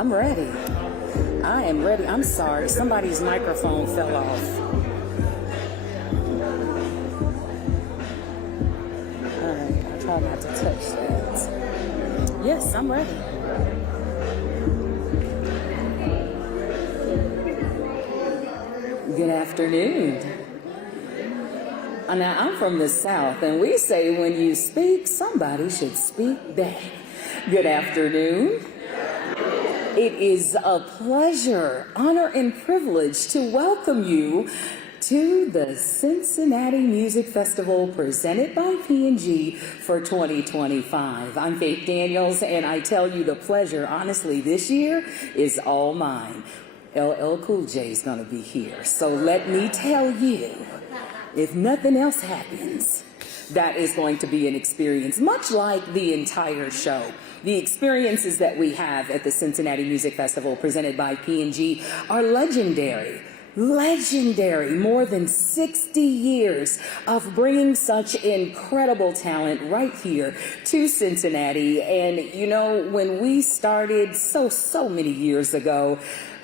I'm ready. I am ready. I'm sorry. Somebody's microphone fell off. All right. I'll try not to touch that. Yes, I'm ready. Good afternoon. Now, I'm from the South, and we say when you speak, somebody should speak back. Good afternoon. It is a pleasure, honor, and privilege to welcome you to the Cincinnati Music Festival presented by P&G for 2025. I'm Faith Daniels, and I tell you the pleasure, honestly, this year is all mine. LL Cool J is going to be here. So let me tell you, if nothing else happens, that is going to be an experience, much like the entire show. The experiences that we have at the Cincinnati Music Festival presented by P&G are legendary. Legendary. More than 60 years of bringing such incredible talent right here to Cincinnati. And, you know, when we started so many years ago,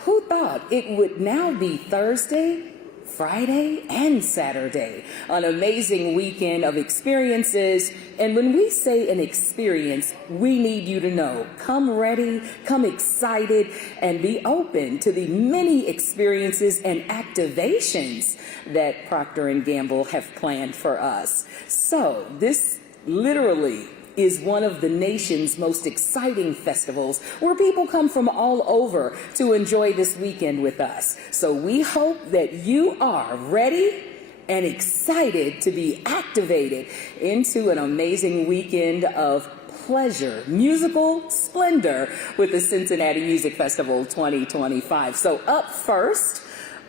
who thought it would now be Thursday, Friday, and Saturday? An amazing weekend of experiences. And when we say an experience, we need you to know, come ready, come excited, and be open to the many experiences and activations that Procter Gamble have planned for us. So this literally is one of the nation's most exciting festivals where people come from all over to enjoy this weekend with us. So we hope that you are ready and excited to be activated into an amazing weekend of pleasure, musical splendor with the Cincinnati Music Festival 2025. So up first,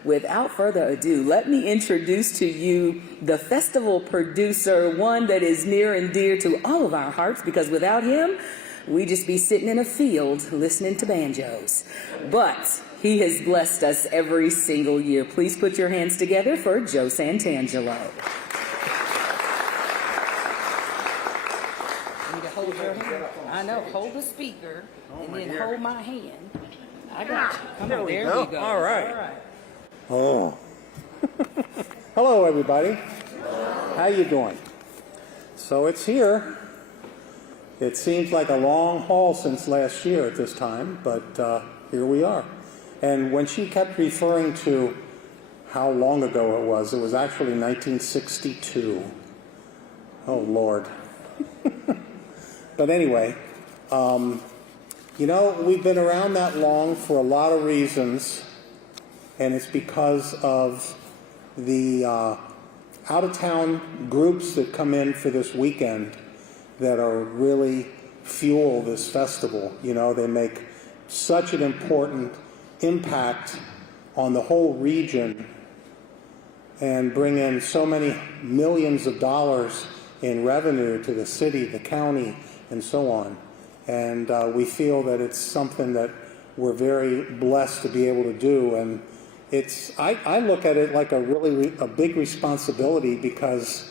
without further ado, let me introduce to you the festival producer, one that is near and dear to all of our hearts, because without him, we'd just be sitting in a field listening to banjos. But he has blessed us every single year. Please put your hands together for Joe Santangelo. You need to hold your hand. I know, hold the speaker, and then hold my hand. I got you. Come on, there we go. All right. Oh. Hello, everybody. How you doing? So it's here. It seems like a long haul since last year at this time, but here we are. And when she kept referring to how long ago it was actually 1962. Oh, Lord. But anyway, you know, we've been around that long for a lot of reasons. And it's because of the out-of-town groups that come in for this weekend that are really fuel this festival. You know, they make such an important impact on the whole region and bring in so many millions of dollars in revenue to the city, the county, and so on. And we feel that it's something that we're very blessed to be able to do. And I look at it like a big responsibility because,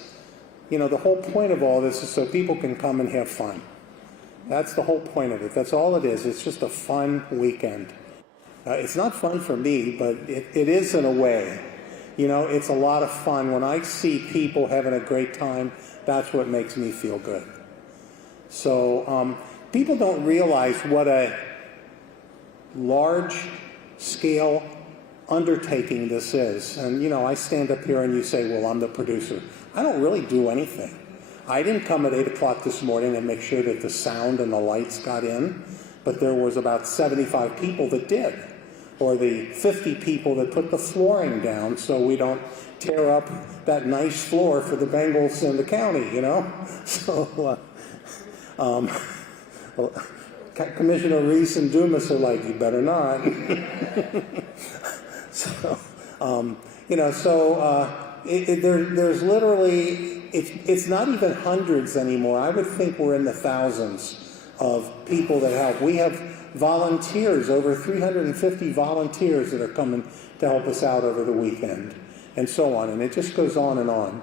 you know, the whole point of all this is so people can come and have fun. That's the whole point of it. That's all it is. It's just a fun weekend. It's not fun for me, but it is in a way. You know, it's a lot of fun. When I see people having a great time, that's what makes me feel good. So people don't realize what a large-scale undertaking this is. And, you know, I stand up here and you say, well, I'm the producer. I don't really do anything. I didn't come at 8 o'clock this morning and make sure that the sound and the lights got in, but there was about 75 people that did, or the 50 people that put the flooring down so we don't tear up that nice floor for the Bengals in the county, you know? So, Commissioner Reese and Dumas are like, you better not. So, you know, so there's literally, it's not even hundreds anymore. I would think we're in the thousands of people that help. We have volunteers, over 350 volunteers that are coming to help us out over the weekend, and so on. And it just goes on and on.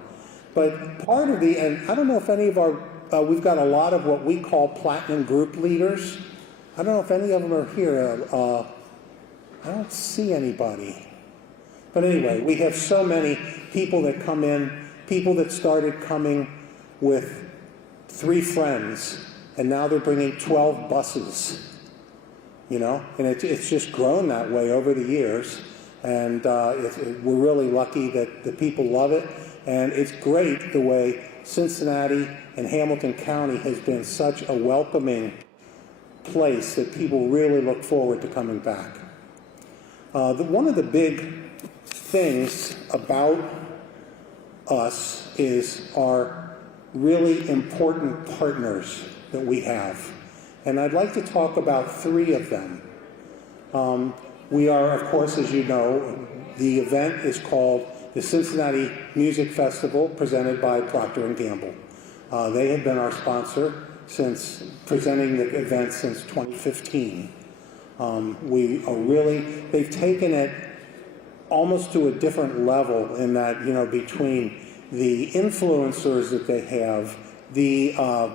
But part of and I don't know if any of our, we've got a lot of what we call platinum group leaders. I don't know if any of them are here. I don't see anybody. But anyway, we have so many people that come in, people that started coming with 3 friends, and now they're bringing 12 buses, you know, and it's just grown that way over the years. And we're really lucky that the people love it, and it's great the way Cincinnati and Hamilton County has been such a welcoming place that people really look forward to coming back. One of the big things about us is our really important partners that we have. And I'd like to talk about 3 of them. We are, of course, as you know, the event is called the Cincinnati Music Festival, presented by Procter Gamble. They have been our sponsor since presenting the event since 2015. They've taken it almost to a different level in that, you know, between the influencers that they have, and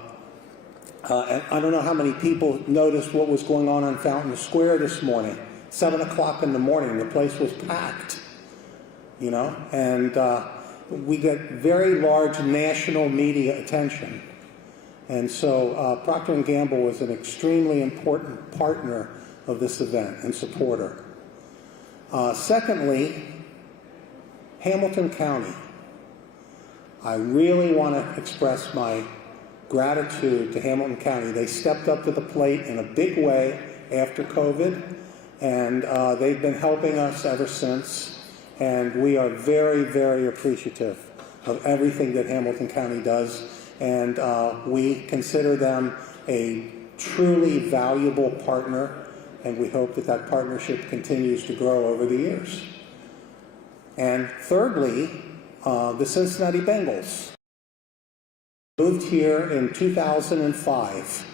I don't know how many people noticed what was going on Fountain Square this morning. 7 o'clock in the morning, the place was packed, you know, and we get very large national media attention. And so Procter & Gamble was an extremely important partner of this event and supporter. Secondly, Hamilton County. I really want to express my gratitude to Hamilton County. They stepped up to the plate in a big way after COVID, and they've been helping us ever since, and we are very, very appreciative of everything that Hamilton County does, and we consider them a truly valuable partner, and we hope that that partnership continues to grow over the years. And thirdly, the Cincinnati Bengals moved here in 2005.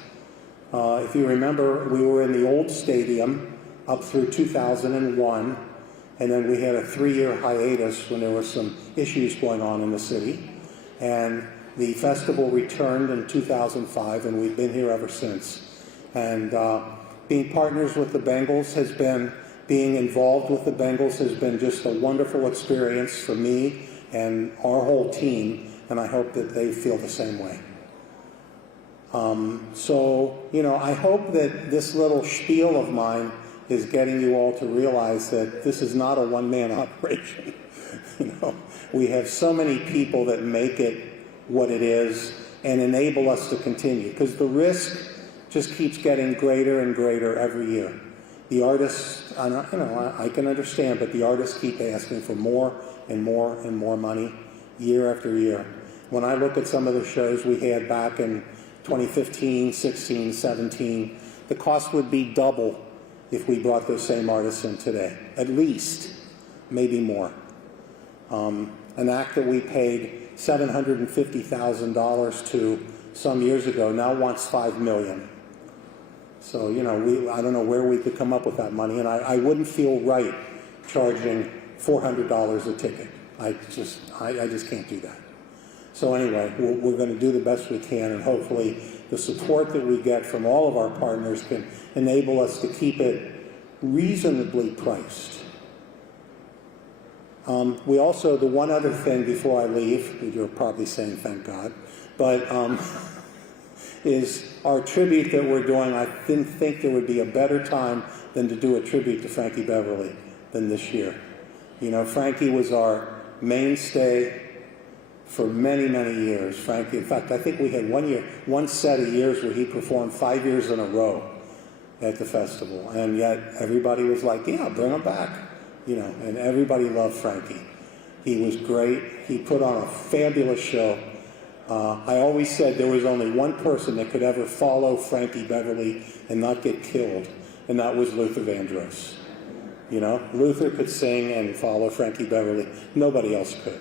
If you remember, we were in the old stadium up through 2001, and then we had a 3-year hiatus when there were some issues going on in the city. And the festival returned in 2005, and we've been here ever since. And being partners with the Bengals has been, being involved with the Bengals has been just a wonderful experience for me and our whole team, and I hope that they feel the same way. So, you know, I hope that this little spiel of mine is getting you all to realize that this is not a one-man operation. You know, we have so many people that make it what it is and enable us to continue, because the risk just keeps getting greater and greater every year. The artists, I can understand, but the artists keep asking for more and more and more money year after year. When I look at some of the shows we had back in 2015, 16, 17, the cost would be double if we brought those same artists in today, at least, maybe more. An act that we paid $750,000 to some years ago now wants $5 million. So, you know, I don't know where we could come up with that money, and I wouldn't feel right charging $400 a ticket. I just can't do that. So anyway, we're going to do the best we can, and hopefully the support that we get from all of our partners can enable us to keep it reasonably priced. We also, the one other thing before I leave, you're probably saying thank God, but is our tribute that we're doing. I didn't think there would be a better time than to do a tribute to Frankie Beverly than this year. You know, Frankie was our mainstay for many, many years. Frankie, in fact, I think we had one set of years where he performed 5 years in a row at the festival, and yet everybody was like, yeah, bring him back, you know, and everybody loved Frankie. He was great. He put on a fabulous show. I always said there was only one person that could ever follow Frankie Beverly and not get killed, and that was Luther Vandross. You know, Luther could sing and follow Frankie Beverly. Nobody else could.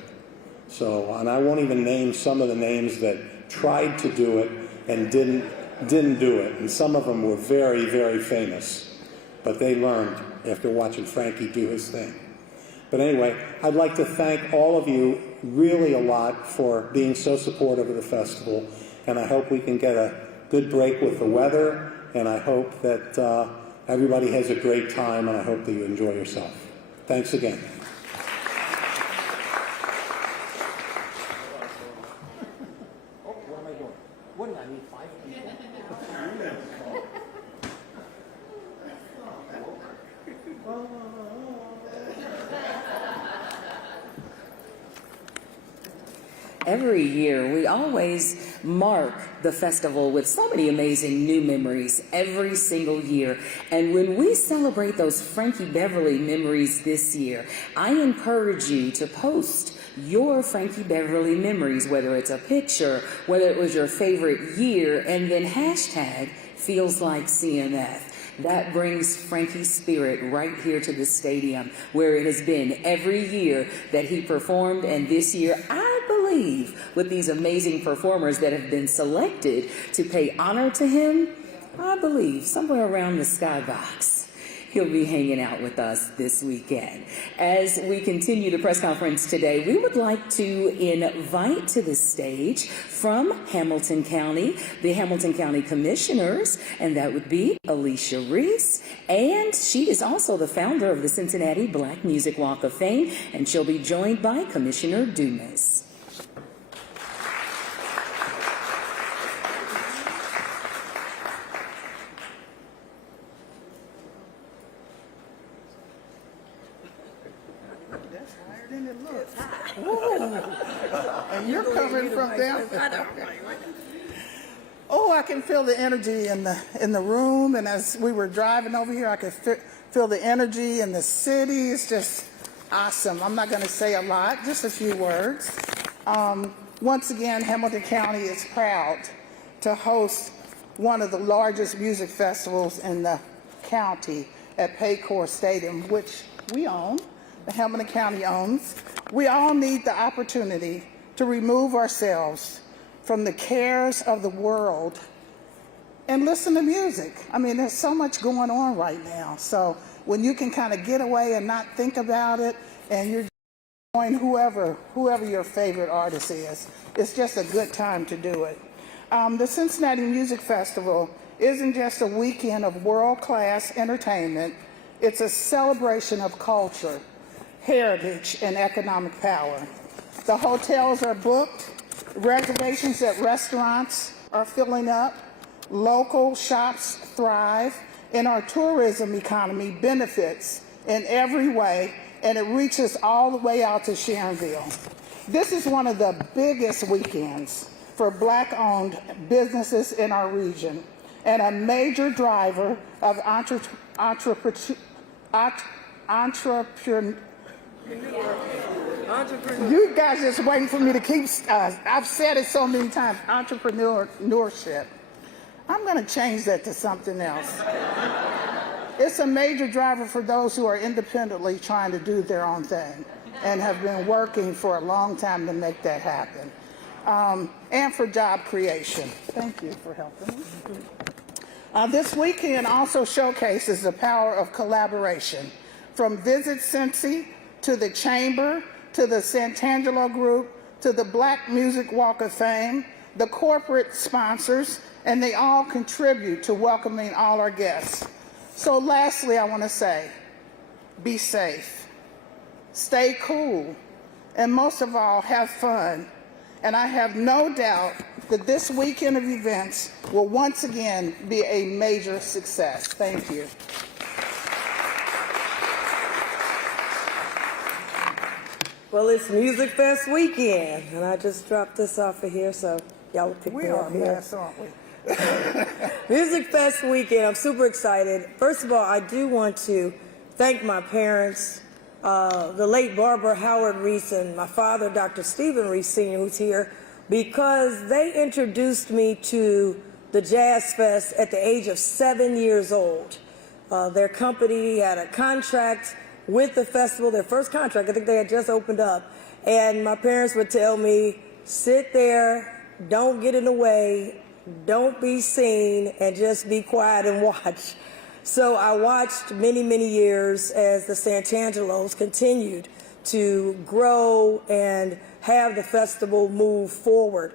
So, and I won't even name some of the names that tried to do it and didn't do it. And some of them were very, very famous. But they learned after watching Frankie do his thing. But anyway, I'd like to thank all of you really a lot for being so supportive of the festival. And I hope we can get a good break with the weather and I hope that everybody has a great time, and I hope that you enjoy yourself. Thanks again. Every year, we always mark the festival with so many amazing new memories every single year. And when we celebrate those Frankie Beverly memories this year, I encourage you to post your Frankie Beverly memories, whether it's a picture, whether it was your favorite year, and then hashtag feels like CMF. That brings Frankie's spirit right here to the stadium, where it has been every year that he performed. And this year, I believe, with these amazing performers that have been selected to pay honor to him, I believe somewhere around the skybox, he'll be hanging out with us this weekend. As we continue the press conference today, we would like to invite to the stage from Hamilton County, the Hamilton County Commissioners, and that would be Alicia Reese, and she is also the founder of the Cincinnati Black Music Walk of Fame, and she'll be joined by Commissioner Dumas. And you're coming from down. Oh, I can feel the energy in the room, and as we were driving over here, I could feel the energy in the city. It's just awesome. I'm not going to say a lot, just a few words. Once again, Hamilton County is proud to host one of the largest music festivals in the county at Paycor Stadium, which we own, the Hamilton County owns. We all need the opportunity to remove ourselves from the cares of the world and listen to music. I mean, there's so much going on right now. So when you can kind of get away and not think about it, and you're enjoying whoever your favorite artist is, it's just a good time to do it. The Cincinnati Music Festival isn't just a weekend of world-class entertainment. It's a celebration of culture, heritage, and economic power. The hotels are booked, reservations at restaurants are filling up, local shops thrive, and our tourism economy benefits in every way, and it reaches all the way out to Sharonville. This is one of the biggest weekends for Black-owned businesses in our region, and a major driver of entrepreneur. You guys just waiting for me to keep, I've said it so many times, entrepreneurship. I'm going to change that to something else. It's a major driver for those who are independently trying to do their own thing and have been working for a long time to make that happen. And for job creation. Thank you for helping me. This weekend also showcases the power of collaboration, from Visit Cincy to the Chamber, to the Santangelo Group, to the Black Music Walk of Fame, the corporate sponsors, and they all contribute to welcoming all our guests. So lastly, I want to say, be safe, stay cool, and most of all, have fun. And I have no doubt that this weekend of events will once again be a major success. Thank you. Well, it's Music Fest weekend, and I just dropped this off of here, so y'all will pick me up here. We are blessed, aren't we? Music Fest weekend, I'm super excited. First of all, I do want to thank my parents, the late Barbara Howard Reese and my father, Dr. Stephen Reese Sr., who's here, because they introduced me to the Jazz Fest at the age of 7 years old. Their company had a contract with the festival, their first contract. I think they had just opened up. And my parents would tell me, sit there, don't get in the way, don't be seen, and just be quiet and watch. So I watched many, many years as the Santangelos continued to grow and have the festival move forward.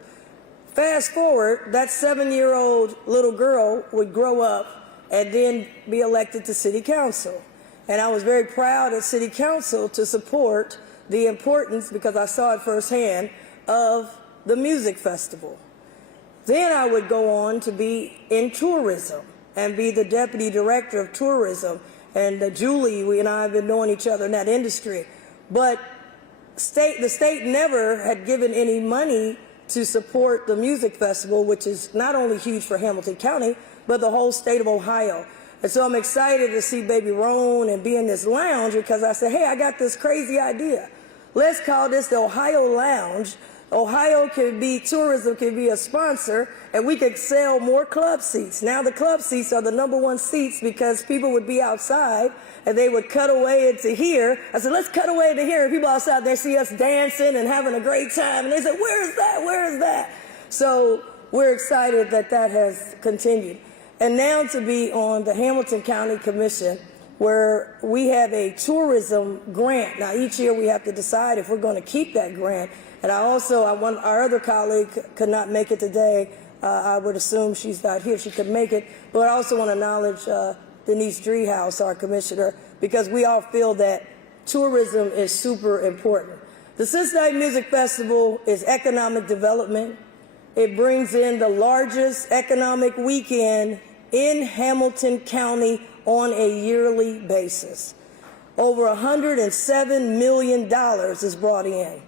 Fast forward, that 7-year-old little girl would grow up and then be elected to city council. And I was very proud at city council to support the importance, because I saw it firsthand, of the music festival. Then I would go on to be in tourism and be the deputy director of tourism. And Julie, we and I have been knowing each other in that industry. But the state never had given any money to support the music festival, which is not only huge for Hamilton County, but the whole state of Ohio. And so I'm excited to see Baby Roan and be in this lounge, because I said, hey, I got this crazy idea. Let's call this the Ohio Lounge. Ohio can be, tourism can be a sponsor, and we could sell more club seats. Now the club seats are the #1 seats, because people would be outside and they would cut away into here. I said, let's cut away to here. And people outside there see us dancing and having a great time. And they said, where is that? Where is that? So we're excited that that has continued. And now to be on the Hamilton County Commission, where we have a tourism grant. Now each year we have to decide if we're going to keep that grant. And our other colleague could not make it today. I would assume she's not here. She could make it. But I also want to acknowledge Denise Driehaus, our commissioner, because we all feel that tourism is super important. The Cincinnati Music Festival is economic development. It brings in the largest economic weekend in Hamilton County on a yearly basis. Over $107 million is brought in.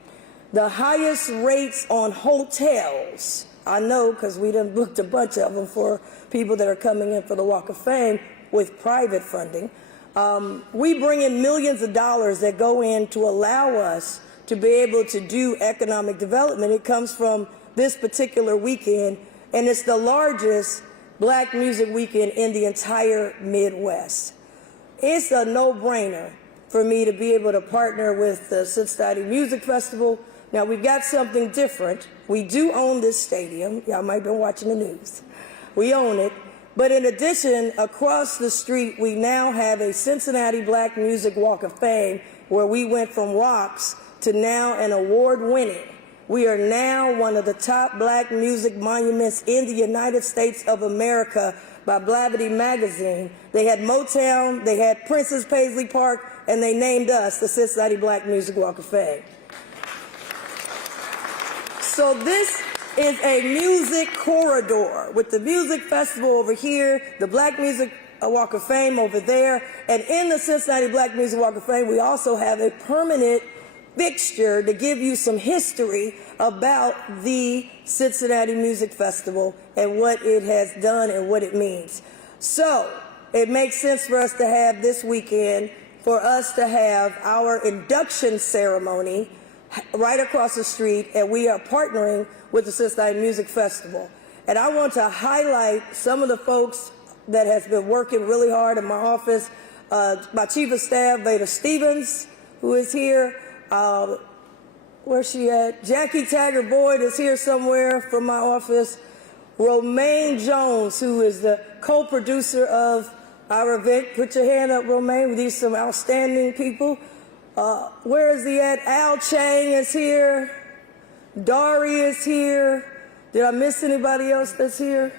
The highest rates on hotels, I know because we done booked a bunch of them for people that are coming in for the Walk of Fame with private funding. We bring in millions of dollars that go in to allow us to be able to do economic development. It comes from this particular weekend, and it's the largest Black music weekend in the entire Midwest. It's a no-brainer for me to be able to partner with the Cincinnati Music Festival. Now, we've got something different. We do own this stadium. Y'all might have been watching the news. We own it. But in addition, across the street, we now have a Cincinnati Black Music Walk of Fame, where we went from rocks to now an award-winning. We are now one of the top Black music monuments in the United States of America by Blavity Magazine. They had Motown, they had Princess Paisley Park, and they named us the Cincinnati Black Music Walk of Fame. So this is a music corridor with the music festival over here, the Black Music Walk of Fame over there, and in the Cincinnati Black Music Walk of Fame, we also have a permanent fixture to give you some history about the Cincinnati Music Festival and what it has done and what it means. So it makes sense for us to have this weekend, for us to have our induction ceremony right across the street, and we are partnering with the Cincinnati Music Festival. And I want to highlight some of the folks that has been working really hard in my office. My Chief of Staff, Veda Stevens, who is here. Where's she at? Jackie Taggart Boyd is here somewhere from my office. Romaine Jones, who is the co-producer of our event. Put your hand up, Romaine. These are some outstanding people. Where is he at? Al Chang is here. Dari is here. Did I miss anybody else that's here?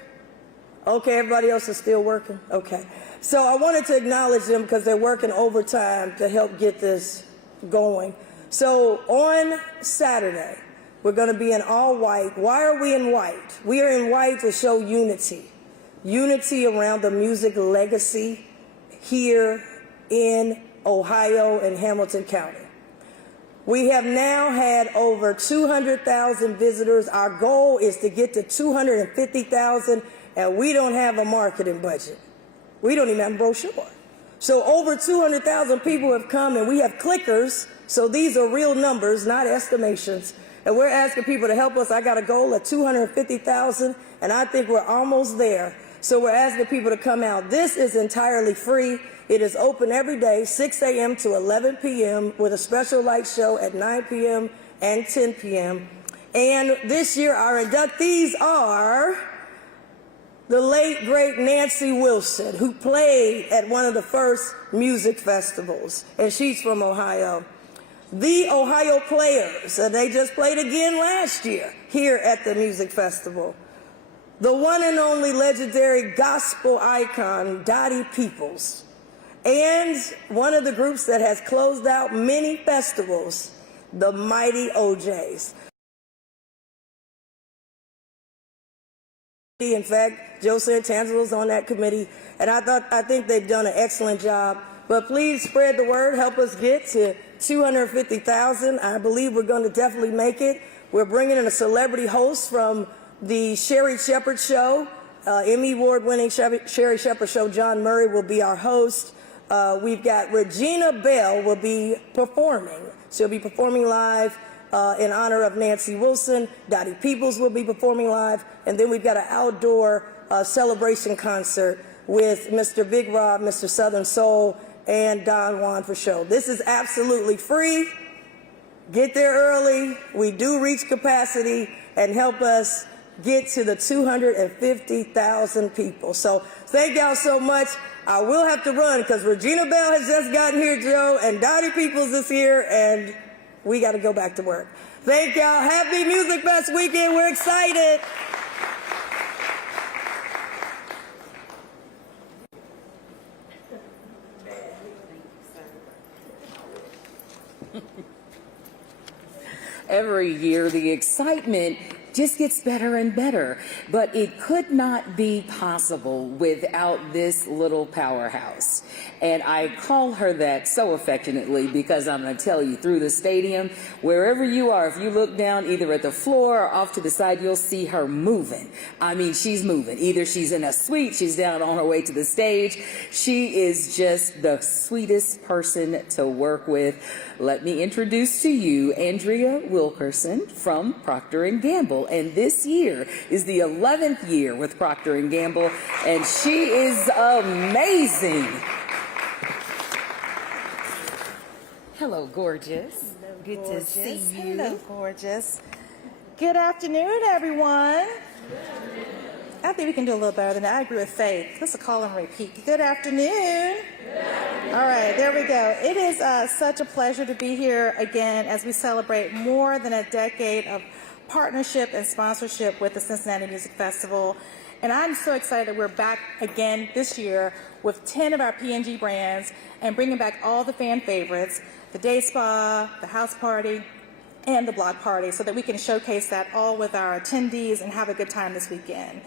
Okay, everybody else is still working? Okay. So I wanted to acknowledge them because they're working overtime to help get this going. So on Saturday, we're going to be in all white. Why are we in white? We are in white to show unity. Unity around the music legacy here in Ohio and Hamilton County. We have now had over 200,000 visitors. Our goal is to get to 250,000, and we don't have a marketing budget. We don't even have a brochure. So over 200,000 people have come, and we have clickers. So these are real numbers, not estimations. And we're asking people to help us. I got a goal of 250,000, and I think we're almost there. So we're asking people to come out. This is entirely free. It is open every day, 6 a.m. to 11 p.m. with a special light show at 9 p.m. and 10 p.m. And this year, our inductees are the late, great Nancy Wilson, who played at one of the first music festivals, and she's from Ohio. the Ohio Players, and they just played again last year here at the music festival. The one and only legendary gospel icon, Dottie Peoples, and one of the groups that has closed out many festivals, the Mighty OJs. In fact, Joe Santangelo's on that committee, and I think they've done an excellent job. But please spread the word, help us get to 250,000. I believe we're going to definitely make it. We're bringing in a celebrity host from the Sherry Shepherd Show, Emmy Award-winning Sherry Shepherd Show. John Murray will be our host. We've got Regina Bell will be performing. She'll be performing live in honor of Nancy Wilson. Dottie Peoples will be performing live. And then we've got an outdoor celebration concert with Mr. Big Rob, Mr. Southern Soul, and Don Juan for show. This is absolutely free. Get there early. We do reach capacity, and help us get to the 250,000 people. So thank y'all so much. I will have to run because Regina Bell has just gotten here, Joe, and Dottie Peoples is here, and we got to go back to work. Thank y'all. Happy Music Fest weekend. We're excited. Every year, the excitement just gets better and better, but it could not be possible without this little powerhouse. And I call her that so affectionately because I'm going to tell you, through the stadium, wherever you are, if you look down either at the floor or off to the side, you'll see her moving. I mean, she's moving. Either she's in a suite, she's down on her way to the stage. She is just the sweetest person to work with. Let me introduce to you Andrea Wilkerson from Procter Gamble. And this year is the 11th year with Procter Gamble, and she is amazing. Hello, gorgeous. Hello, Good gorgeous. to see you. Hello, gorgeous. Good afternoon, everyone. I think we can do a little better than that. I agree with Faith. Let's call and repeat. Good afternoon. All right, there we go. It is such a pleasure to be here again as we celebrate more than a decade of partnership and sponsorship with the Cincinnati Music Festival. And I'm so excited that we're back again this year with 10 of our P&G brands and bringing back all the fan favorites, the day spa, the house party, and the block party, so that we can showcase that all with our attendees and have a good time this weekend.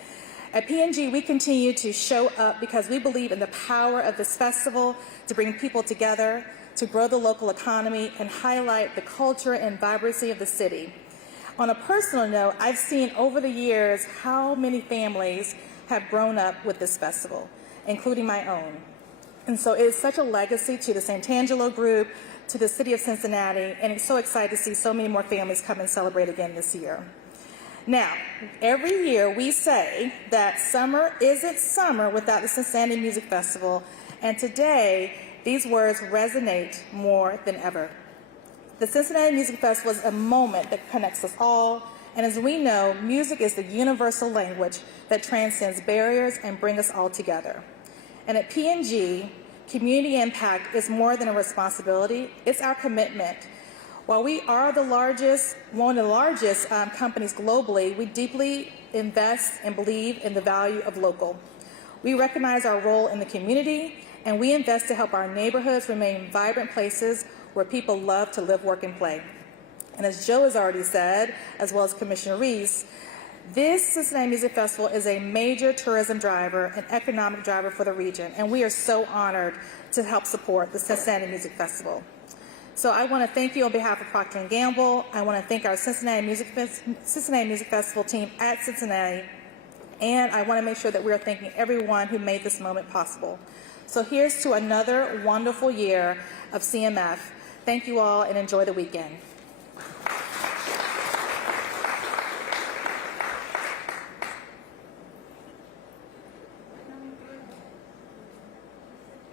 At P&G, we continue to show up because we believe in the power of this festival to bring people together, to grow the local economy, and highlight the culture and vibrancy of the city. On a personal note, I've seen over the years how many families have grown up with this festival, including my own. And so it is such a legacy to the Santangelo Group, to the city of Cincinnati, and it's so excited to see so many more families come and celebrate again this year. Now, every year we say that summer isn't summer without the Cincinnati Music Festival, and today these words resonate more than ever. The Cincinnati Music Festival is a moment that connects us all, and as we know, music is the universal language that transcends barriers and brings us all together. And at P&G, community impact is more than a responsibility, it's our commitment. While we are one of the largest companies globally, we deeply invest and believe in the value of local. We recognize our role in the community, and we invest to help our neighborhoods remain vibrant places where people love to live, work, and play. And as Joe has already said, as well as Commissioner Reese, this Cincinnati Music Festival is a major tourism driver and economic driver for the region, and we are so honored to help support the Cincinnati Music Festival. So I want to thank you on behalf of Procter & Gamble. I want to thank our Cincinnati Music Festival team at Cincinnati, and I want to make sure that we are thanking everyone who made this moment possible. So here's to another wonderful year of CMF. Thank you all, and enjoy the weekend.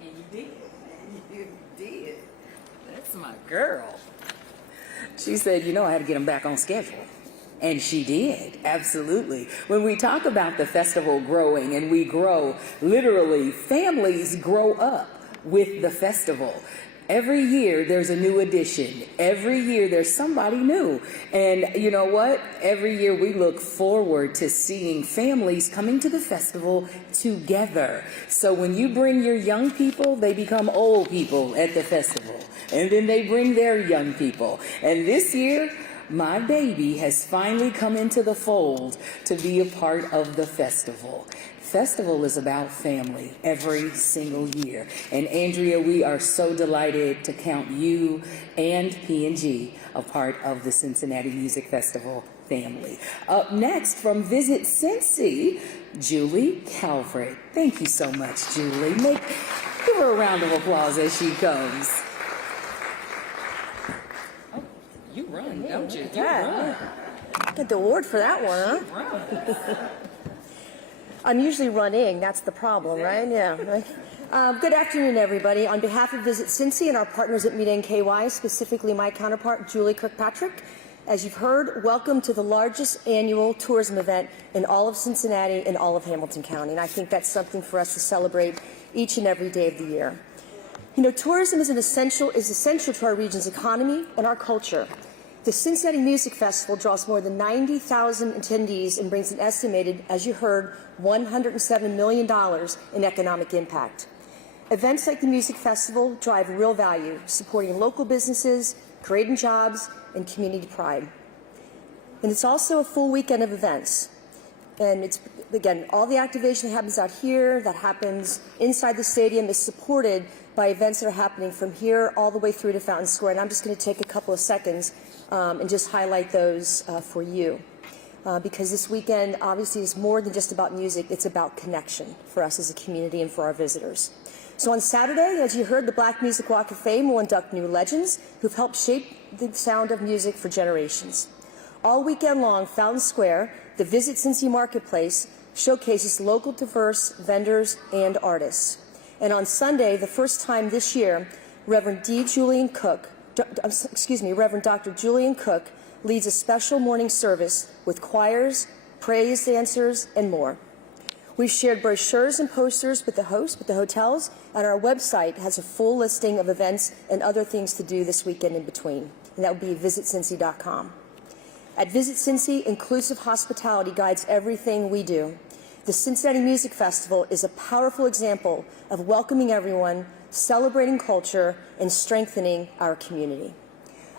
You did. That's my girl. She said, you know, I had to get them back on schedule. And she did, absolutely. When we talk about the festival growing, and we grow, literally, families grow up with the festival. Every year there's a new addition. Every year there's somebody new. And you know what? Every year we look forward to seeing families coming to the festival together. So when you bring your young people, they become old people at the festival. And then they bring their young people. And this year, my baby has finally come into the fold to be a part of the festival. Festival is about family every single year. And Andrea, we are so delighted to count you and P&G a part of the Cincinnati Music Festival family. Up next from Visit Cincy, Julie Calvert. Thank you so much, Julie. Give her a round of applause as she comes. Oh, you run, don't you? You run. Get the award for that one, huh? You run. I'm usually running. That's the problem, right? Yeah. Right. Good afternoon, everybody. On behalf of Visit Cincy and our partners at Meet NKY, specifically my counterpart, Julie Kirkpatrick, as you've heard, welcome to the largest annual tourism event in all of Cincinnati and all of Hamilton County. And I think that's something for us to celebrate each and every day of the year. You know, tourism is essential to our region's economy and our culture. The Cincinnati Music Festival draws more than 90,000 attendees and brings an estimated, as you heard, $107 million in economic impact. Events like the Music Festival drive real value, supporting local businesses, creating jobs, and community pride. And it's also a full weekend of events. And it's, again, all the activation that happens out here, that happens inside the stadium, is supported by events that are happening from here all the way through to Fountain Square. And I'm just going to take a couple of seconds and just highlight those for you. Because this weekend obviously is more than just about music, it's about connection for us as a community and for our visitors. So on Saturday, as you heard, the Black Music Walk of Fame will induct new legends who've helped shape the sound of music for generations. All weekend long, Fountain Square, the Visit Cincy Marketplace, showcases local diverse vendors and artists. And on Sunday, the first time this year, Reverend Dr. Julian Cook leads a special morning service with choirs, praise dancers, and more. We've shared brochures and posters with the hosts, with the hotels, and our website has a full listing of events and other things to do this weekend in between, and that would be visitcincy.com. At Visit Cincy, inclusive hospitality guides everything we do. The Cincinnati Music Festival is a powerful example of welcoming everyone, celebrating culture, and strengthening our community.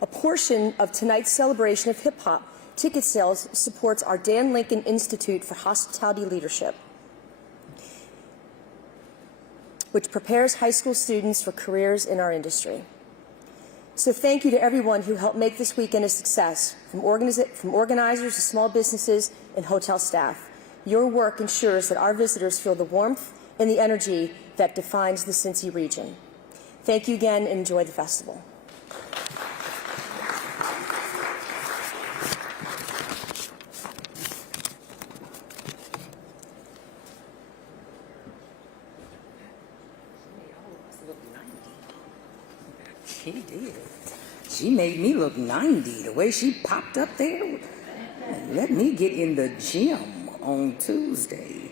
A portion of tonight's celebration of hip-hop ticket sales supports our Dan Lincoln Institute for Hospitality Leadership, which prepares high school students for careers in our industry. So thank you to everyone who helped make this weekend a success, from organizers to small businesses and hotel staff. Your work ensures that our visitors feel the warmth and the energy that defines the Cincy region. Thank you again and enjoy the festival. She did. She made me look 90, the way she popped up there. Let me get in the gym on Tuesday.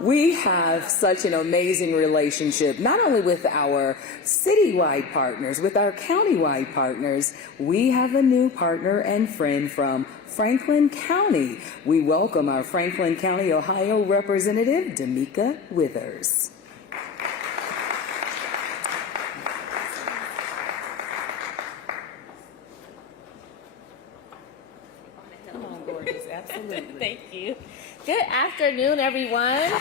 We have such an amazing relationship, not only with our citywide partners, with our countywide partners. We have a new partner and friend from Franklin County. We welcome our Franklin County, Ohio representative, Damika Withers. Absolutely. Thank you. Good afternoon, everyone.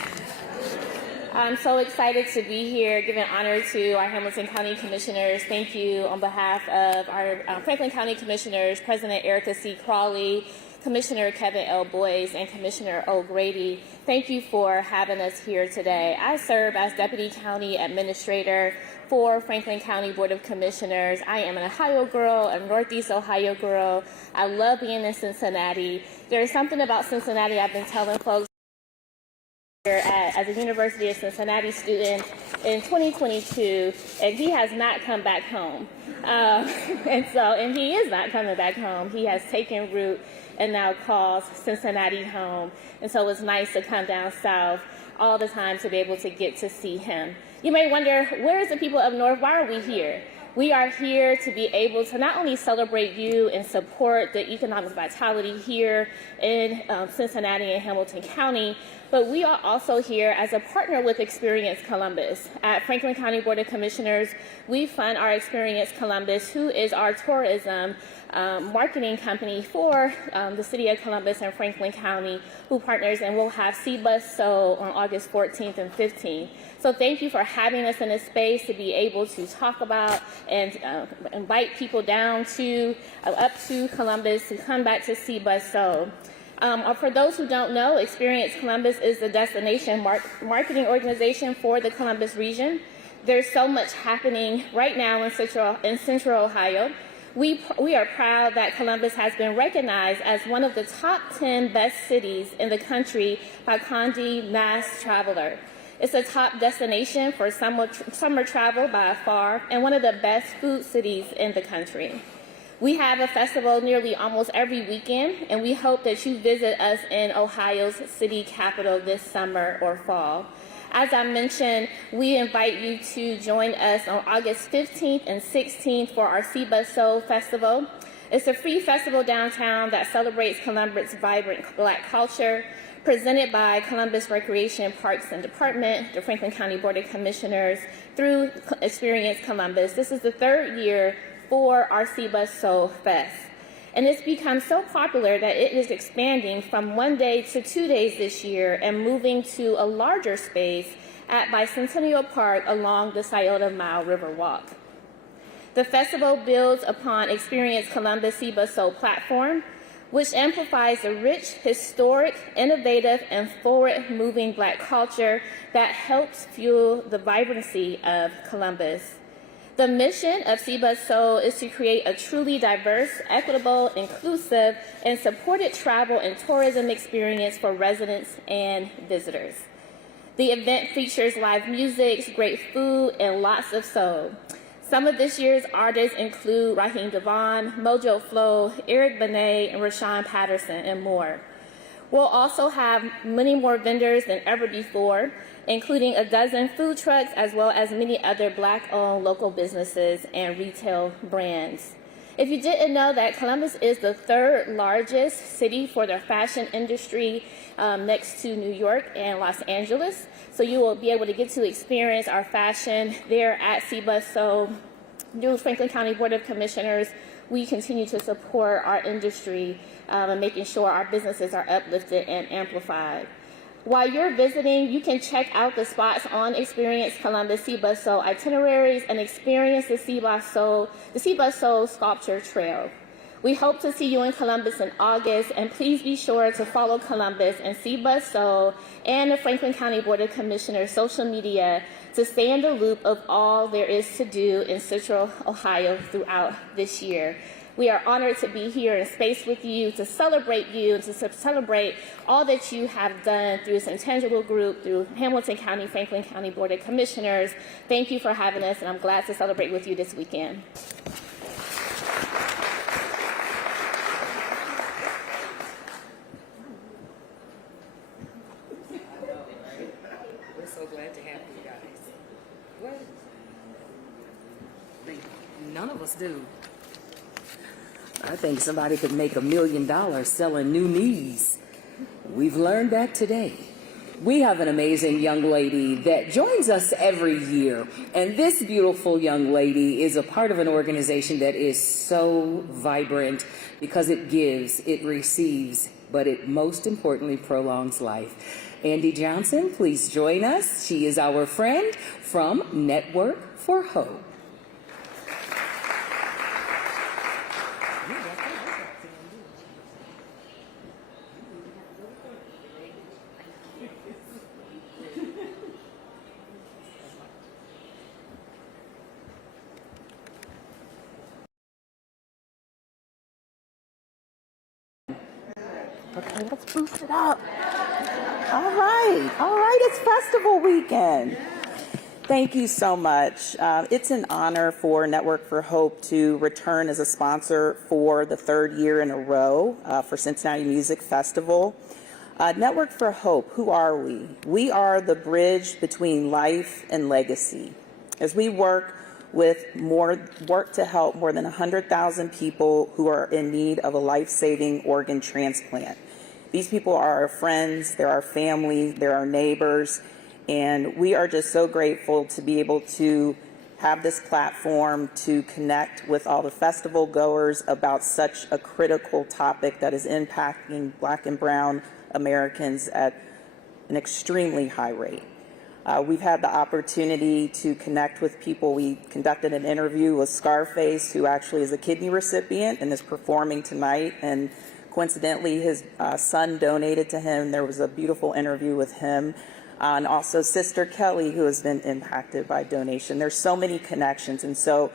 I'm so excited to be here, giving honor to our Hamilton County Commissioners. Thank you on behalf of our Franklin County Commissioners, President Erica C. Crawley, Commissioner Kevin L. Boyce, and Commissioner O. Grady. Thank you for having us here today. I serve as Deputy County Administrator for Franklin County Board of Commissioners. I am an Ohio girl, a Northeast Ohio girl. I love being in Cincinnati. There's something about Cincinnati I've been telling folks here as a University of Cincinnati student in 2022, and he has not come back home. And he is not coming back home. He has taken root and now calls Cincinnati home. And so it's nice to come down south all the time to be able to get to see him. You may wonder, where is the people up north? Why are we here? We are here to be able to not only celebrate you and support the economic vitality here in Cincinnati and Hamilton County, but we are also here as a partner with Experience Columbus. At Franklin County Board of Commissioners, we fund our Experience Columbus, who is our tourism marketing company for the city of Columbus and Franklin County, who partners, and we'll have Bus So on August 14th and 15th. So thank you for having us in a space to be able to talk about and invite people down to, up to Columbus to come back to Bus So. For those who don't know, Experience Columbus is the destination marketing organization for the Columbus region. There's so much happening right now in Central Ohio. We are proud that Columbus has been recognized as one of the top 10 best cities in the country by Condé Nast Traveler. It's a top destination for summer travel by far, and one of the best food cities in the country. We have a festival nearly almost every weekend, and we hope that you visit us in Ohio's city capital this summer or fall. As I mentioned, we invite you to join us on August 15th and 16th for our Bus So Festival. It's a free festival downtown that celebrates Columbus' vibrant Black culture, presented by Columbus Recreation Parks and Department, the Franklin County Board of Commissioners, through Experience Columbus. This is the third year for our Bus So Fest. And it's become so popular that it is expanding from 1 day to 2 days this year and moving to a larger space at Bicentennial Park along the Scioto Mile River Walk. The festival builds upon Experience Columbus Bus So platform, which amplifies the rich, historic, innovative, and forward-moving Black culture that helps fuel the vibrancy of Columbus. The mission of Bus So is to create a truly diverse, equitable, inclusive, and supported travel and tourism experience for residents and visitors. The event features live music, great food, and lots of soul. Some of this year's artists include Raheem Devon, Mojo Flow, Eric Benet, and Rashawn Patterson, and more. We'll also have many more vendors than ever before, including a dozen food trucks, as well as many other Black-owned local businesses and retail brands. If you didn't know that Columbus is the third largest city for the fashion industry next to New York and Los Angeles, so you will be able to get to experience our fashion there at Bus So. Through Franklin County Board of Commissioners, we continue to support our industry and making sure our businesses are uplifted and amplified. While you're visiting, you can check out the spots on Experience Columbus Bus So itineraries and experience the Bus So Sculpture Trail. We hope to see you in Columbus in August, and please be sure to follow Columbus and Bus So and the Franklin County Board of Commissioners social media to stay in the loop of all there is to do in Central Ohio throughout this year. We are honored to be here in space with you, to celebrate you, and to celebrate all that you have done through this intangible group, through Hamilton County, Franklin County Board of Commissioners. Thank you for having us, and I'm glad to celebrate with you this weekend. We're so glad to have you guys. What? None of us do. I think somebody could make $1 million selling new knees. We've learned that today. We have an amazing young lady that joins us every year. And this beautiful young lady is a part of an organization that is so vibrant because it gives, it receives, but it most importantly prolongs life. Andy Johnson, please join us. She is our friend from Network for Hope. Okay, let's boost it up. All right, it's festival weekend. Thank you so much. It's an honor for Network for Hope to return as a sponsor for the third year in a row for Cincinnati Music Festival. Network for Hope, who are we? We are the bridge between life and legacy. As we work with more work to help more than 100,000 people who are in need of a life-saving organ transplant. These people are our friends, they're our family, they're our neighbors, and we are just so grateful to be able to have this platform to connect with all the festival goers about such a critical topic that is impacting Black and Brown Americans at an extremely high rate. We've had the opportunity to connect with people. We conducted an interview with Scarface, who actually is a kidney recipient and is performing tonight. And coincidentally, his son donated to him. There was a beautiful interview with him. And also Sister Kelly, who has been impacted by donation. There's so many connections. And so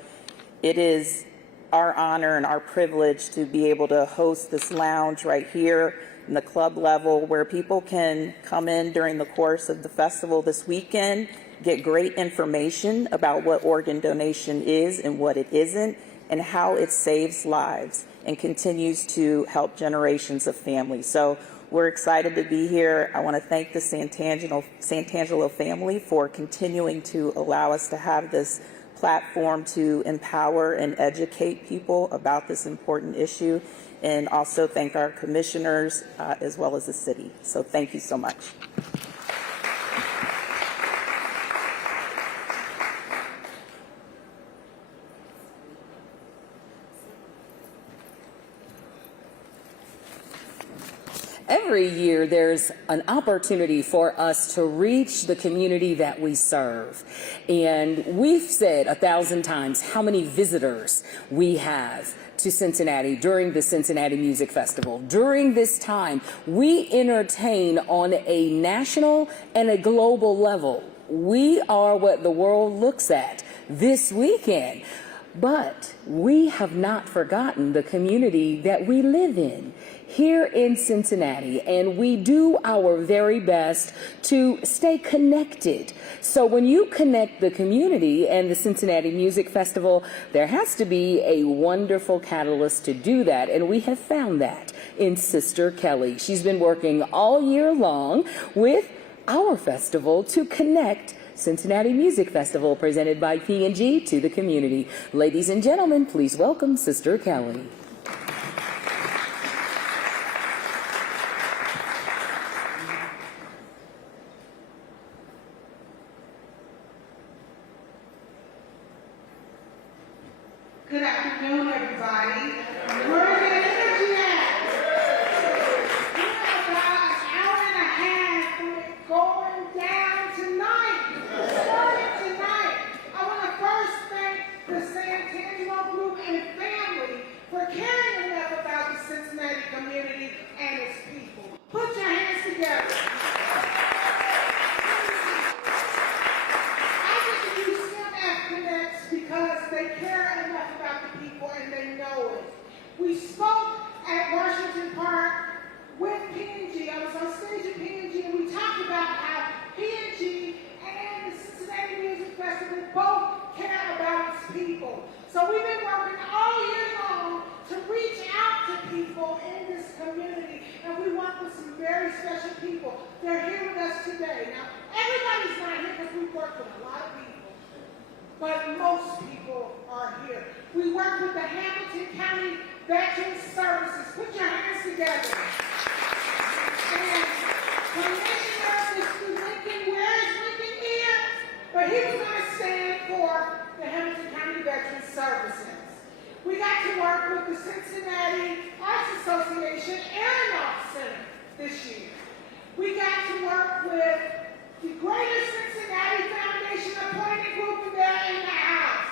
it is our honor and our privilege to be able to host this lounge right here in the club level, where people can come in during the course of the festival this weekend, get great information about what organ donation is and what it isn't, and how it saves lives and continues to help generations of families. So we're excited to be here. I want to thank the Santangelo family for continuing to allow us to have this platform to empower and educate people about this important issue, and also thank our commissioners as well as the city. So thank you so much. Every year, there's an opportunity for us to reach the community that we serve. And we've said 1,000 times how many visitors we have to Cincinnati during the Cincinnati Music Festival. During this time, we entertain on a national and a global level. We are what the world looks at this weekend. But we have not forgotten the community that we live in here in Cincinnati, and we do our very best to stay connected. So when you connect the community and the Cincinnati Music Festival, there has to be a wonderful catalyst to do that, and we have found that in Sister Kelly. She's been working all year long with our festival to connect Cincinnati Music Festival, presented by P&G, to the community. Ladies and gentlemen, please welcome Sister Kelly. Good afternoon, everybody. Where's the energy at? We have about an hour and a half going down tonight. Starting tonight. I want to first thank the Santangelo group and family for caring enough about the Cincinnati community and its people. Put your hands together. I get to use STEM Connects because they care enough about the people and they know it. We spoke at Washington Park with P&G. I was on stage at P&G and we talked about how P&G and the Cincinnati Music Festival both care about its people. So we've been working all year long to reach out to people in this community, and we work with some very special people. They're here with us today. Now, everybody's not here because we work with a lot of people, but most people are here. We work with the Hamilton County Veterans Services. Put your hands together. And Commissioner Mr. Lincoln, where is Lincoln here? But he was going to stand for the Hamilton County Veterans Services. We got to work with the Cincinnati Arts Association Aeronaut Center this year. We got to work with the Greater Cincinnati Foundation appointed group, and they're in the house.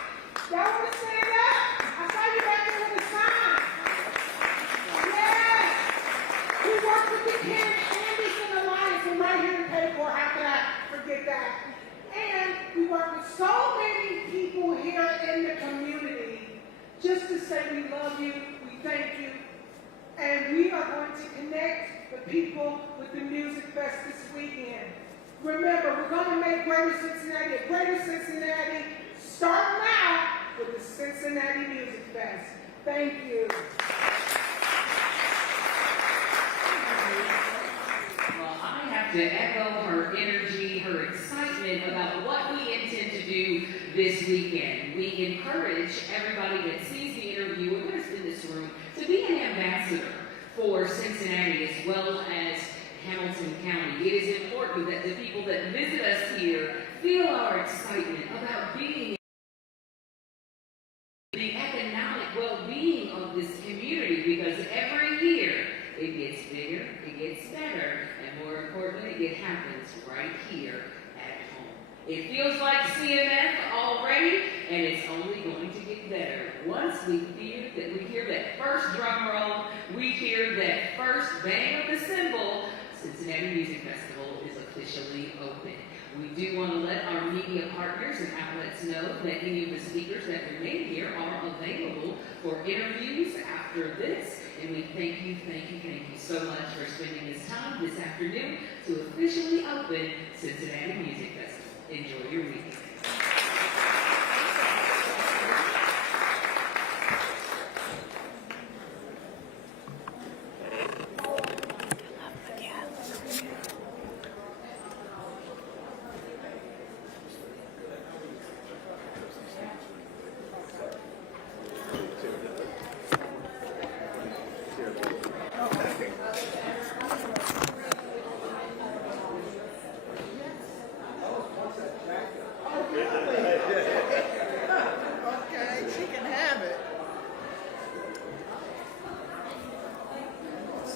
Y'all want to stand up? I saw you back there with the sign. Yes. We worked with the Ken Anderson Alliance, and right here in Paycor. How can I forget that? And we work with so many people here in the community just to say we love you, we thank you, and we are going to connect the people with the Music Fest this weekend. Remember, we're going to make Greater Cincinnati a Greater Cincinnati, starting out with the Cincinnati Music Fest. Thank you. Well, I have to echo her energy, her excitement announcement about what we intend to do this weekend. We encourage everybody that sees the interview in this room to be an ambassador for Cincinnati as well as Hamilton County. It is important that the people that visit us here feel our excitement about being the economic well-being of this community, because every year it gets bigger, it gets better, and more importantly, it happens right here at home. It feels like CMF already, and it's only going to get better. Once we hear that first drum roll, we hear that first bang of the cymbal, Cincinnati Music Festival is officially open. We do want to let our media partners and outlets know that any of the speakers that remain here are available for interviews after this. And we thank you so much for spending this time this afternoon to officially open Cincinnati Music Festival. Enjoy your weekend.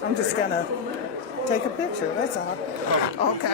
I'm just gonna take a picture, that's all. Okay.